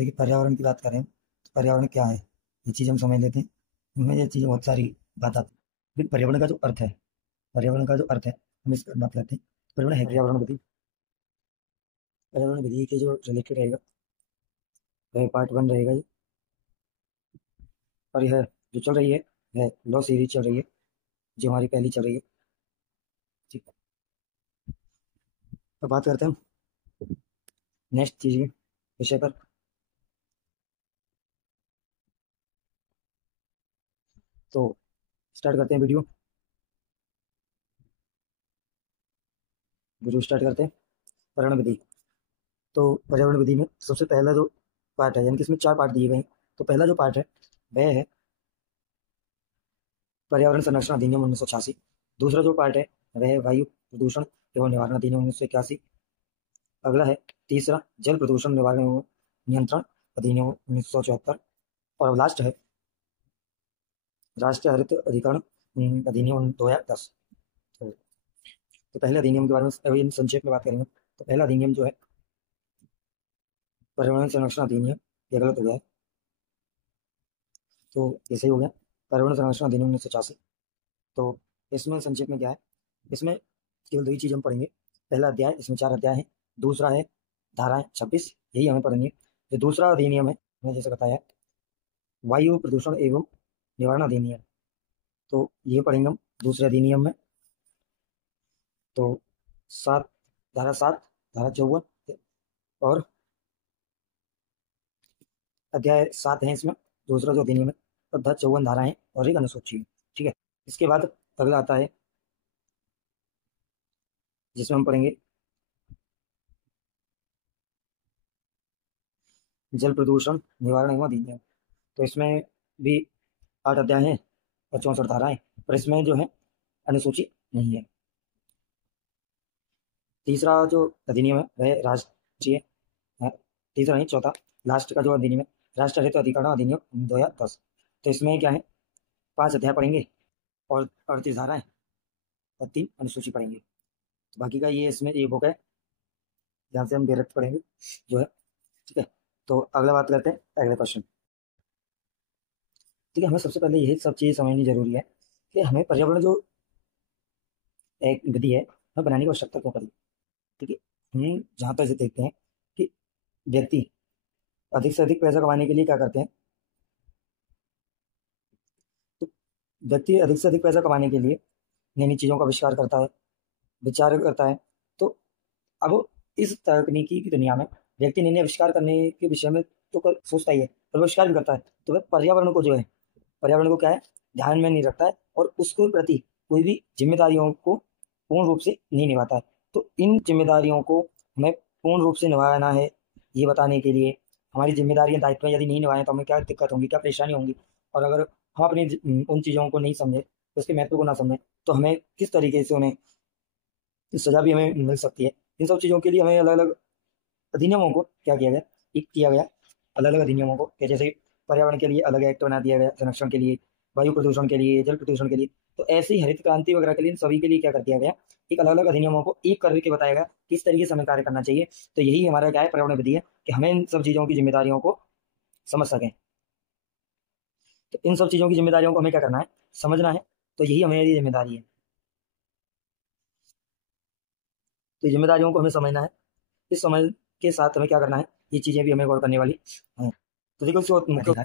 देखिए, पर्यावरण की बात करें तो पर्यावरण क्या है, ये चीज़ हम समझ लेते हैं। इनमें ये चीज़ें बहुत सारी बात आती है। लेकिन पर्यावरण का जो अर्थ है, हम इस पर बात करते हैं। पर्यावरण है, पर्यावरण विधि के जो रिलेटेड रहेगा वह पार्ट 1 रहेगा ये। और यह जो चल रही है वह लॉ सीरीज चल रही है, जो हमारी पहली चल रही है। ठीक है, तो बात करते हैं हम नेक्स्ट चीज़ के विषय पर। तो स्टार्ट करते हैं वीडियो स्टार्ट करते हैं। पर्यावरण विधि। तो पर्यावरण विधि में सबसे पहला जो पार्ट है, यानी कि इसमें 4 पार्ट दिए गए हैं। तो पहला जो पार्ट है वह है पर्यावरण संरक्षण अधिनियम 1986। दूसरा जो पार्ट है वह है वायु प्रदूषण एवं निवारण अधिनियम 1981। अगला है तीसरा जल प्रदूषण निवारण एवं नियंत्रण अधिनियम 1974। और लास्ट है राष्ट्रीय हरित अधिकरण अधिनियम 2010। तो पहले अधिनियम के बारे में अभी इन संक्षेप में बात करेंगे। तो पहला अधिनियम जो है पर्यावरण संरक्षण अधिनियम, ये गलत हो गया है, तो ये सही हो गया। पर्यावरण संरक्षण अधिनियम 1986। तो इसमें संक्षेप में क्या है, इसमें केवल 2 ही चीज़ हम पढ़ेंगे। पहला अध्याय, इसमें 4 अध्याय हैं। दूसरा है धाराएं 26, यही हमें पढ़नी है। जो दूसरा अधिनियम है, मैंने जैसे बताया, वायु प्रदूषण एवं निवारण अधिनियम, तो ये पढ़ेंगे हम दूसरे अधिनियम में। तो 7, धारा 7, धारा 54 और अध्याय 7 है इसमें, दूसरा जो अधिनियम है। और 54 धाराएं और एक अनुसूची है। ठीक है, इसके बाद अगला आता है जिसमें हम पढ़ेंगे जल प्रदूषण निवारण एवं अधिनियम। तो इसमें भी 8 अध्याय हैं और 64 धाराएं, पर इसमें जो है अनुसूची नहीं है। तीसरा जो अधिनियम है वह राष्ट्रीय तीसरा नहीं, चौथा लास्ट का जो अधिनियम है राष्ट्रीय हरित अधिकरण अधिनियम 2010। तो इसमें क्या है, 5 अध्याय पढ़ेंगे और 38 धाराएं और 3 अनुसूची पढ़ेंगे। तो बाकी का ये इसमें ये बुक है जहाँ से हम डायरेक्ट पढ़ेंगे जो है। ठीक है, तो अगला बात करते हैं अगले क्वेश्चन। ठीक है, हमें सबसे पहले यही सब चीज़ समझनी जरूरी है कि हमें पर्यावरण जो एक विधि है हमें बनाने की आवश्यकता क्यों पड़ी। ठीक है, हम जहाँ तक देखते हैं कि व्यक्ति अधिक से अधिक पैसा कमाने के लिए क्या करते हैं, तो व्यक्ति अधिक से अधिक पैसा कमाने के लिए नई नई चीज़ों का आविष्कार करता है, विचार करता है। तो अब इस तकनीकी की दुनिया में व्यक्ति नए नए आविष्कार करने के विषय में तो सोचता ही है, पर वो आविष्कार भी करता है। तो वह पर्यावरण को जो है, पर्यावरण को क्या है, ध्यान में नहीं रखता है और उसके प्रति कोई भी जिम्मेदारियों को पूर्ण रूप से नहीं निभाता है। तो इन जिम्मेदारियों को हमें पूर्ण रूप से निभाना है, ये बताने के लिए हमारी जिम्मेदारियां दायित्व यदि नहीं निभाएं तो हमें क्या दिक्कत होंगी, क्या परेशानी होंगी। और अगर हम अपनी उन चीज़ों को नहीं समझे, उसके महत्व को ना समझें, तो हमें किस तरीके से उन्हें सजा भी हमें मिल सकती है। इन सब चीज़ों के लिए हमें अलग अलग अधिनियमों को क्या किया गया, एक किया गया अलग अलग अधिनियमों को, कि जैसे पर्यावरण के लिए अलग एक्ट बना दिया गया, संरक्षण के लिए, वायु प्रदूषण के लिए, जल प्रदूषण के लिए। तो ऐसे ही हरित क्रांति वगैरह के लिए इन सभी के लिए क्या कर दिया गया, एक अलग अलग अधिनियमों को एक करके बताया गया किस तरीके से हमें कार्य करना चाहिए। तो यही हमारा क्या है, पर्यावरण विधि है, कि हमें इन सब चीज़ों की जिम्मेदारियों को समझ सकें। तो इन सब चीज़ों की जिम्मेदारियों को हमें क्या करना है, समझना है। तो यही हमारी जिम्मेदारी है। तो जिम्मेदारियों को हमें समझना है, इस समझ के साथ हमें क्या करना है, ये चीज़ें भी हमें गौर करने वाली हैं। तो देखो, इसको मुख्य